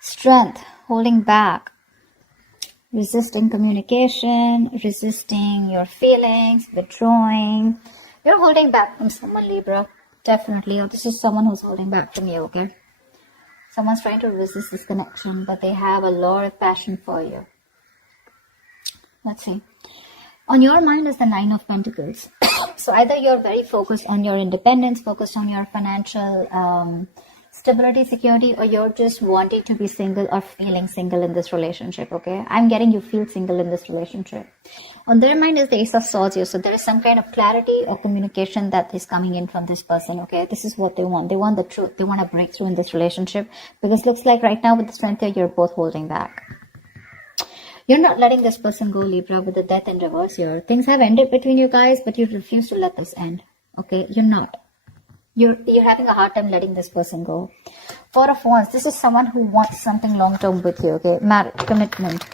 Strength, holding back, resisting communication, resisting your feelings, withdrawing. You're holding back from someone, Libra. Definitely. Or this is someone who's holding back from you, okay? Someone's trying to resist this connection, but they have a lot of passion for you. Let's see. On your mind is the Nine of Pentacles. So either you're very focused on your independence, focused on your financial stability, security, or you're just wanting to be single or feeling single in this relationship, okay? I'm getting you feel single in this relationship. On their mind is the Ace of Swords here. So there is some kind of clarity or communication that is coming in from this person, okay? This is what they want. They want the truth. They want a breakthrough in this relationship. Because looks like right now with the Strength here, you're both holding back. You're not letting this person go, Libra, with the Death in reverse here. Things have ended between you guys, but you refuse to let this end, okay? You're not. You're having a hard time letting this person go. Four of Wands. This is someone who wants something long-term with you, okay? Marriage, commitment.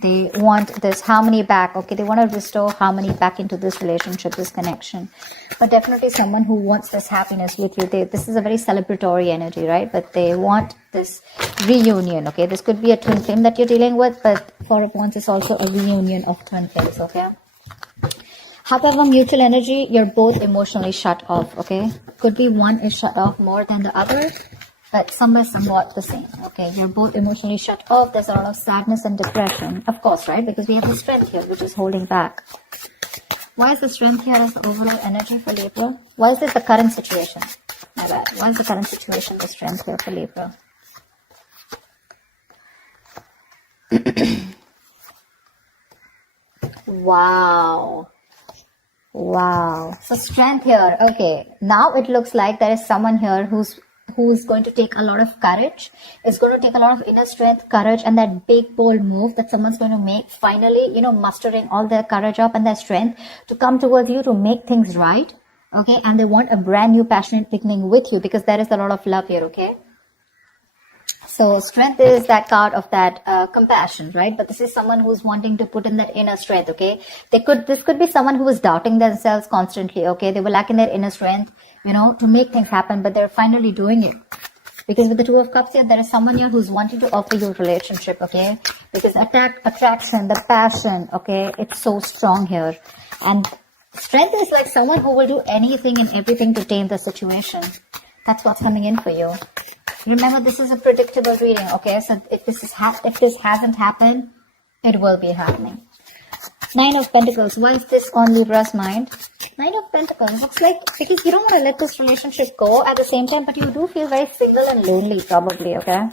They want this harmony back, okay? They want to restore harmony back into this relationship, this connection. But definitely someone who wants this happiness with you. This is a very celebratory energy, right? But they want this reunion, okay? This could be a twin flame that you're dealing with, but Four of Wands is also a reunion of twin flames, okay? However, mutual energy, you're both emotionally shut off, okay? Could be one is shut off more than the other, but some is somewhat the same, okay? You're both emotionally shut off. There's a lot of sadness and depression, of course, right? Because we have the Strength here, which is holding back. Why is the Strength here as the overall energy for Libra? Why is this the current situation? My bad. Why is the current situation the Strength here for Libra? Wow. Wow. So Strength here. Okay. Now it looks like there is someone here who's going to take a lot of courage. It's going to take a lot of inner strength, courage, and that big bold move that someone's going to make. Finally, you know, mustering all their courage up and their strength to come towards you to make things right. Okay. And they want a brand new passionate beginning with you because there is a lot of love here. Okay. So Strength is that card of that compassion, right? But this is someone who's wanting to put in that inner strength, okay? This could be someone who is doubting themselves constantly, okay? They were lacking their inner strength, you know, to make things happen, but they're finally doing it. Because with the Two of Cups here, there is someone here who's wanting to offer you a relationship, okay? Because attraction, the passion, okay? It's so strong here. And Strength is like someone who will do anything and everything to tame the situation. That's what's coming in for you. Remember, this is a predictable reading, okay? So if this hasn't happened, it will be happening. Nine of Pentacles. Why is this on Libra's mind? Nine of Pentacles. Looks like because you don't want to let this relationship go at the same time, but you do feel very single and lonely probably, okay?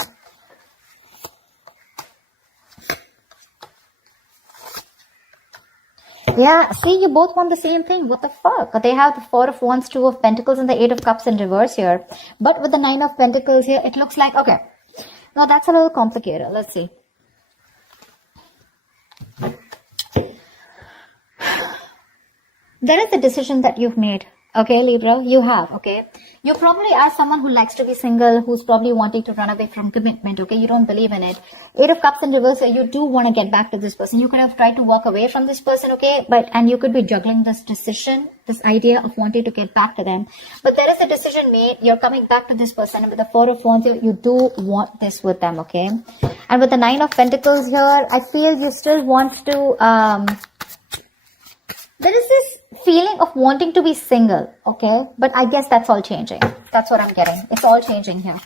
Yeah, see, you both want the same thing. What the fuck? They have the Four of Wands, Two of Pentacles, and the Eight of Cups in reverse here. But with the Nine of Pentacles here, it looks like, okay. Now, that's a little complicated. Let's see. There is a decision that you've made. Okay, Libra, you have, okay? You probably are someone who likes to be single, who's probably wanting to run away from commitment, okay? You don't believe in it. Eight of Cups in reverse, you do want to get back to this person. You could have tried to walk away from this person, okay? And you could be juggling this decision, this idea of wanting to get back to them. But there is a decision made. You're coming back to this person. And with the Four of Wands, you do want this with them, okay? And with the Nine of Pentacles here, I feel you still want to, there is this feeling of wanting to be single, okay? But I guess that's all changing. That's what I'm getting. It's all changing here.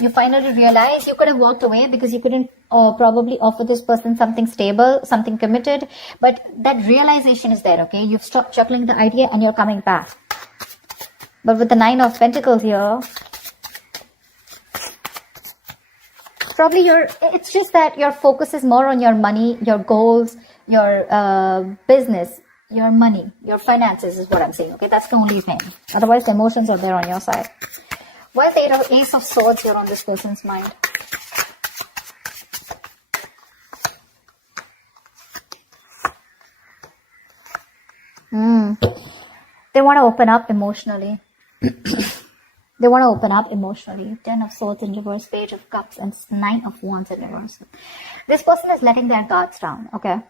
You finally realize you could have walked away because you couldn't probably offer this person something stable, something committed. But that realization is there, okay? You've stopped juggling the idea and you're coming back. But with the Nine of Pentacles here, probably it's just that your focus is more on your money, your goals, your business, your money, your finances is what I'm saying, okay? That's the only thing. Otherwise, the emotions are there on your side. Why is the Ace of Swords here on this person's mind? They want to open up emotionally. They want to open up emotionally. Ten of Swords in reverse, Page of Cups, and Nine of Wands in reverse. This person is letting their guards down, okay?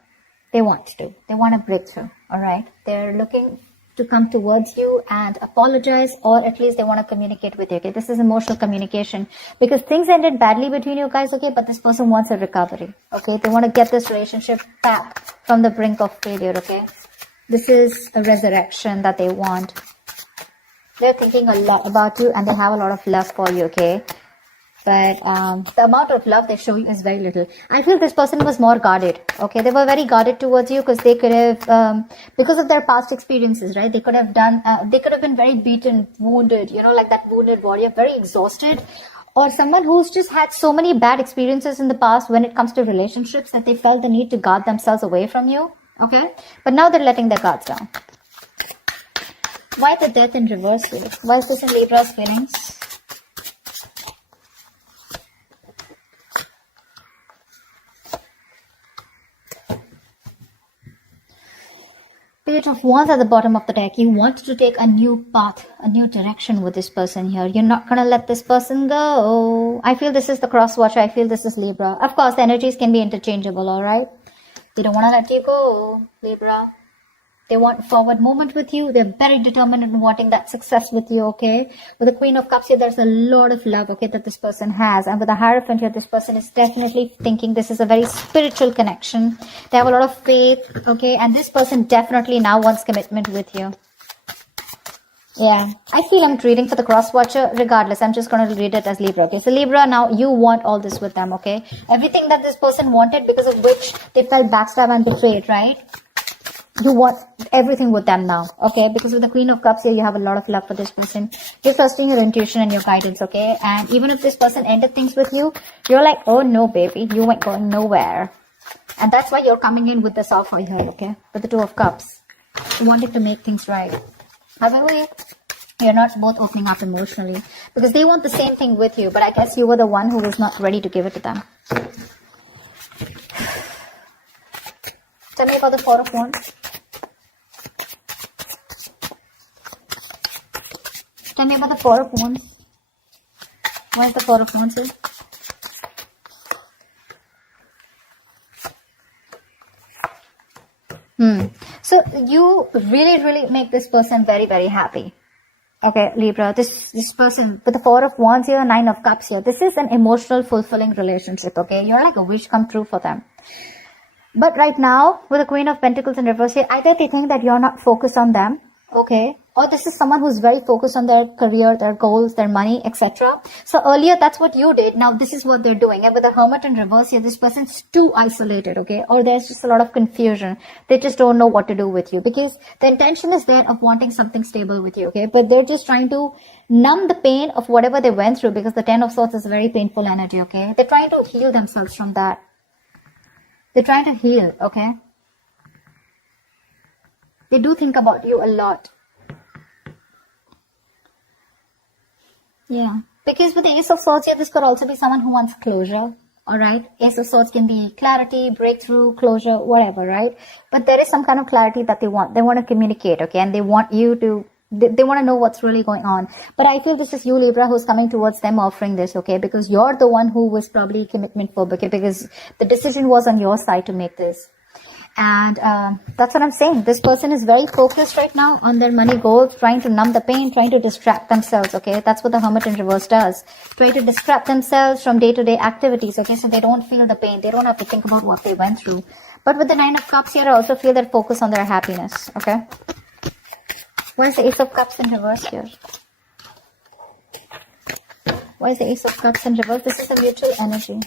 They want to. They want a breakthrough, all right? They're looking to come towards you and apologize, or at least they want to communicate with you. Okay, this is emotional communication, because things ended badly between you guys. Okay, but this person wants a recovery. Okay, they want to get this relationship back from the brink of failure. Okay, this is a resurrection that they want. They're thinking a lot about you and they have a lot of love for you. Okay, but the amount of love they show you is very little. I feel this person was more guarded. Okay, they were very guarded towards you because they could have, because of their past experiences, right? They could have done, they could have been very beaten, wounded, you know, like that wounded warrior, very exhausted, or someone who's just had so many bad experiences in the past when it comes to relationships that they felt the need to guard themselves away from you. Okay, but now they're letting their guards down. Why the death in reverse here? Why is this in Libra's feelings? Page of Wands at the bottom of the deck. You want to take a new path, a new direction with this person here. You're not going to let this person go. I feel this is the cross watcher. I feel this is Libra. Of course, the energies can be interchangeable, all right? They don't want to let you go, Libra. They want forward movement with you. They're very determined in wanting that success with you, okay? With the Queen of Cups here, there's a lot of love, okay, that this person has. And with the Hierophant here, this person is definitely thinking this is a very spiritual connection. They have a lot of faith, okay? And this person definitely now wants commitment with you. Yeah, I feel I'm reading for the cross watcher. Regardless, I'm just going to read it as Libra, okay? So Libra, now you want all this with them, okay? Everything that this person wanted, because of which they felt backstabbed and betrayed, right? You want everything with them now, okay? Because with the Queen of Cups here, you have a lot of love for this person. You're trusting your intuition and your guidance, okay? And even if this person ended things with you, you're like, oh no, baby, you ain't going nowhere. And that's why you're coming in with this offer here, okay? With the Two of Cups. You wanted to make things right. However, you're not both opening up emotionally, because they want the same thing with you, but I guess you were the one who was not ready to give it to them. Tell me about the Four of Wands. Tell me about the Four of Wands. Why is the Four of Wands here? So you really make this person very, very happy. Okay, Libra, this person with the Four of Wands here, Nine of Cups here. This is an emotional, fulfilling relationship, okay? You're like a wish come true for them. But right now, with the Queen of Pentacles in reverse here, either they think that you're not focused on them, okay? Or this is someone who's very focused on their career, their goals, their money, etc. So earlier, that's what you did. Now, this is what they're doing. And with the Hermit in reverse here, this person's too isolated, okay? Or there's just a lot of confusion. They just don't know what to do with you, because the intention is there of wanting something stable with you, okay? But they're just trying to numb the pain of whatever they went through, because the Ten of Swords is a very painful energy, okay? They're trying to heal themselves from that. They're trying to heal, okay? They do think about you a lot. Yeah, because with the Ace of Swords here, this could also be someone who wants closure, alright? Ace of Swords can be clarity, breakthrough, closure, whatever, right? But there is some kind of clarity that they want. They want to communicate, okay? And they want you to, they want to know what's really going on. But I feel this is you, Libra, who's coming towards them offering this, okay? Because you're the one who was probably commitment phobic, okay? Because the decision was on your side to make this. And that's what I'm saying. This person is very focused right now on their money goals, trying to numb the pain, trying to distract themselves, okay? That's what the Hermit in reverse does. Try to distract themselves from day-to-day activities, okay? So they don't feel the pain. They don't have to think about what they went through. But with the Nine of Cups here, I also feel that focus on their happiness, okay? Why is the Ace of Cups in reverse here? Why is the Ace of Cups in reverse? This is a mutual energy.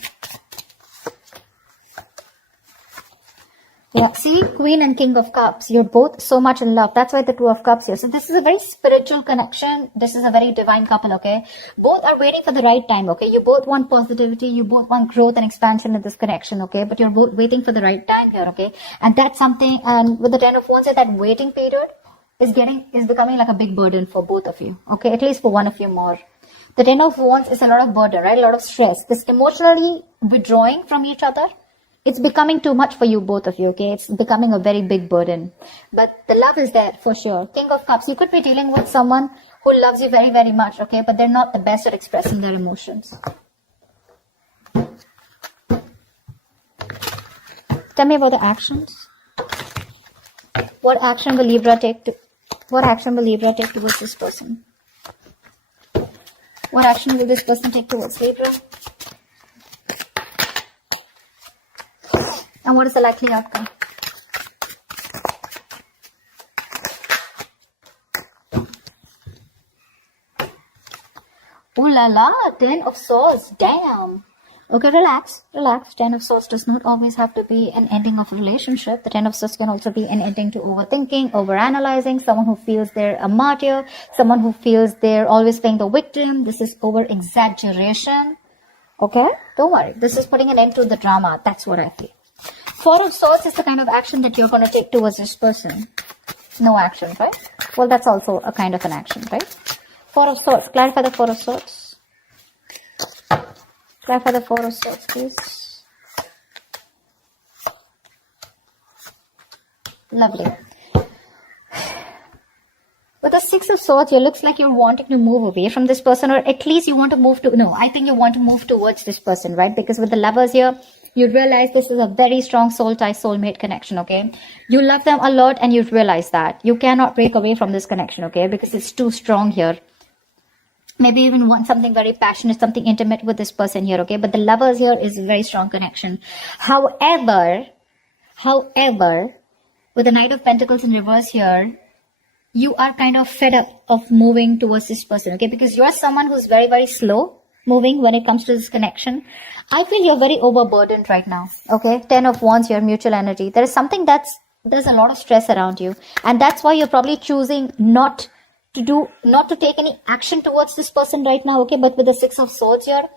Yeah, see, Queen and King of Cups, you're both so much in love. That's why the Two of Cups here. So this is a very spiritual connection. This is a very divine couple, okay? Both are waiting for the right time, okay? You both want positivity. You both want growth and expansion in this connection, okay? But you're both waiting for the right time here, okay? And that's something, and with the Ten of Wands, that waiting period is becoming like a big burden for both of you, okay? At least for one of you more. The Ten of Wands is a lot of burden, right? A lot of stress. This emotionally withdrawing from each other, it's becoming too much for you, both of you, okay? It's becoming a very big burden. But the love is there for sure. King of Cups, you could be dealing with someone who loves you very, very much, okay? But they're not the best at expressing their emotions. Tell me about the actions. What action will Libra take to What action will Libra take towards this person? What action will this person take towards Libra? And what is the likely outcome? Ooh la la, 10 of Swords, damn. Okay, relax, relax. 10 of Swords does not always have to be an ending of a relationship. The 10 of Swords can also be an ending to overthinking, overanalyzing, someone who feels they're a martyr, someone who feels they're always playing the victim. This is over-exaggeration. Okay, don't worry. This is putting an end to the drama. That's what I feel. 4 of Swords is the kind of action that you're going to take towards this person. No action, right? Well, that's also a kind of an action, right? 4 of Swords. Clarify the 4 of Swords. Clarify the 4 of Swords, please. Lovely. With the 6 of Swords, it looks like you're wanting to move away from this person, or at least you want to move to, no, I think you want to move towards this person, right? Because with the Lovers here, you realize this is a very strong soul tie, soulmate connection, okay? You love them a lot and you realize that. You cannot break away from this connection, okay? Because it's too strong here. Maybe even want something very passionate, something intimate with this person here, okay? But the Lovers here is a very strong connection. However, with the Knight of Pentacles in reverse here, you are kind of fed up of moving towards this person, okay? Because you're someone who's very, very slow moving when it comes to this connection. I feel you're very overburdened right now, okay? 10 of Wands, your mutual energy. There is something there's a lot of stress around you. And that's why you're probably choosing not to take any action towards this person right now, okay? But with the 6 of Swords here,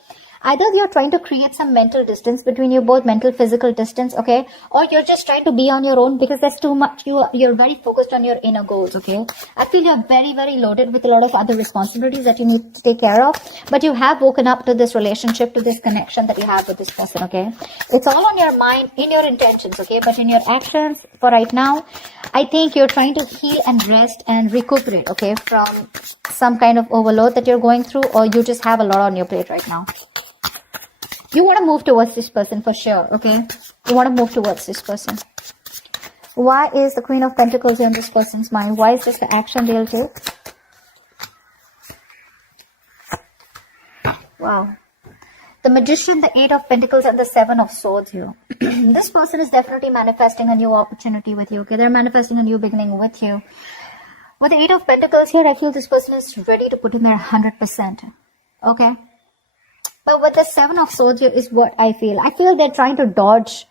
either you're trying to create some mental distance between you both, mental, physical distance, okay? Or you're just trying to be on your own because there's too much, you're very focused on your inner goals, okay? I feel you're very, very loaded with a lot of other responsibilities that you need to take care of, but you have woken up to this relationship, to this connection that you have with this person, okay? It's all on your mind, in your intentions, okay? But in your actions, for right now, I think you're trying to heal and rest and recuperate, okay? From some kind of overload that you're going through, or you just have a lot on your plate right now. You want to move towards this person for sure, okay? You want to move towards this person. Why is the Queen of Pentacles in this person's mind? Why is this the action they'll take? Wow. The Magician, the 8 of Pentacles, and the 7 of Swords here. This person is definitely manifesting a new opportunity with you, okay? They're manifesting a new beginning with you. With the 8 of Pentacles here, I feel this person is ready to put in their 100%, okay? But with the 7 of Swords here is what I feel. I feel they're trying to dodge,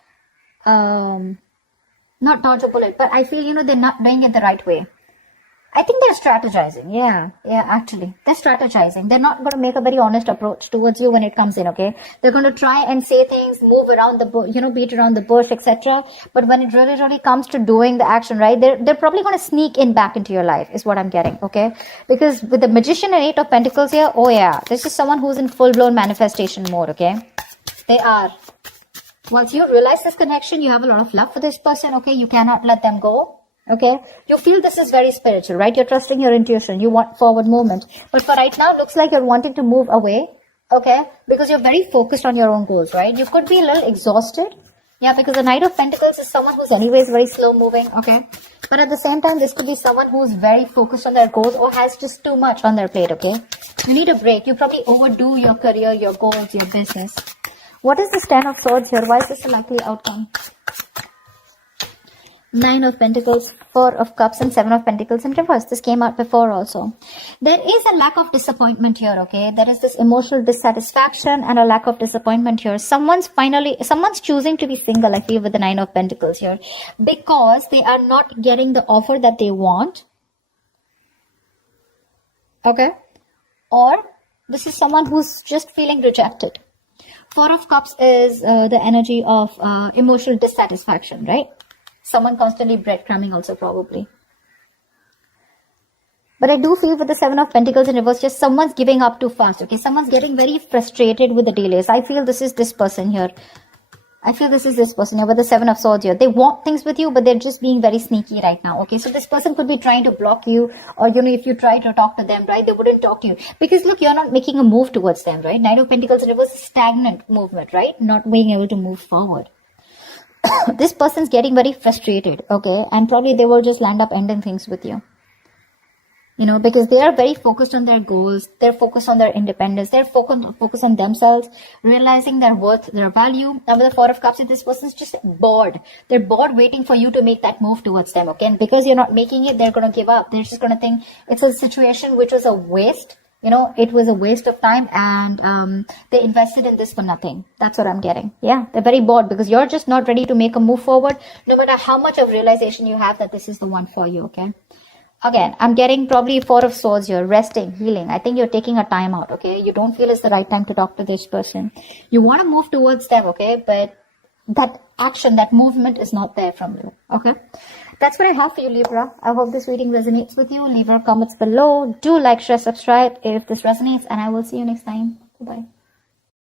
not dodge a bullet, but I feel, they're not doing it the right way. I think they're strategizing. Yeah, actually. They're strategizing. They're not going to make a very honest approach towards you when it comes in, okay? They're going to try and say things, move around the bush, beat around the bush, etc. But when it really, really comes to doing the action, right, they're probably going to sneak in back into your life, is what I'm getting, okay? Because with the Magician and 8 of Pentacles here, oh yeah, this is someone who's in full-blown manifestation mode, okay? They are. Once you realize this connection, you have a lot of love for this person, okay? You cannot let them go. Okay, you feel this is very spiritual, right? You're trusting your intuition. You want forward movement. But for right now, it looks like you're wanting to move away, okay? Because you're very focused on your own goals, right? You could be a little exhausted. Yeah, because the Knight of Pentacles is someone who's anyways very slow moving, okay? But at the same time, this could be someone who's very focused on their goals or has just too much on their plate, okay? You need a break. You probably overdo your career, your goals, your business. What is this 10 of Swords here? Why is this a likely outcome? 9 of Pentacles, 4 of Cups, and 7 of Pentacles in reverse. This came out before also. There is a lack of disappointment here, okay? There is this emotional dissatisfaction and a lack of disappointment here. Someone's choosing to be single, I feel, with the 9 of Pentacles here. Because they are not getting the offer that they want. Okay? Or this is someone who's just feeling rejected. 4 of Cups is the energy of emotional dissatisfaction, right? Someone constantly breadcrumbing also probably. But I do feel with the 7 of Pentacles in reverse, just someone's giving up too fast, okay? Someone's getting very frustrated with the delays. I feel this is this person here. With the 7 of Swords here. They want things with you, but they're just being very sneaky right now, okay? So this person could be trying to block you, or, if you try to talk to them, right, they wouldn't talk to you. Because, look, you're not making a move towards them, right? 9 of Pentacles in reverse is stagnant movement, right? Not being able to move forward. This person's getting very frustrated, okay? And probably they will just land up ending things with you. You know, because they are very focused on their goals. They're focused on their independence. They're focused on themselves, realizing their worth, their value. And with the Four of Cups, this person's just bored. They're bored waiting for you to make that move towards them, okay? And because you're not making it, they're going to give up. They're just going to think it's a situation which was a waste. You know, it was a waste of time, and they invested in this for nothing. That's what I'm getting. Yeah, they're very bored because you're just not ready to make a move forward, no matter how much of realization you have that this is the one for you, okay? Again, I'm getting probably Four of Swords here, resting, healing. I think you're taking a time out, okay? You don't feel it's the right time to talk to this person. You want to move towards them, okay? But that action, that movement is not there from you, okay? That's what I have for you, Libra. I hope this reading resonates with you. Leave your comments below. Do like, share, subscribe if this resonates, and I will see you next time. Bye-bye.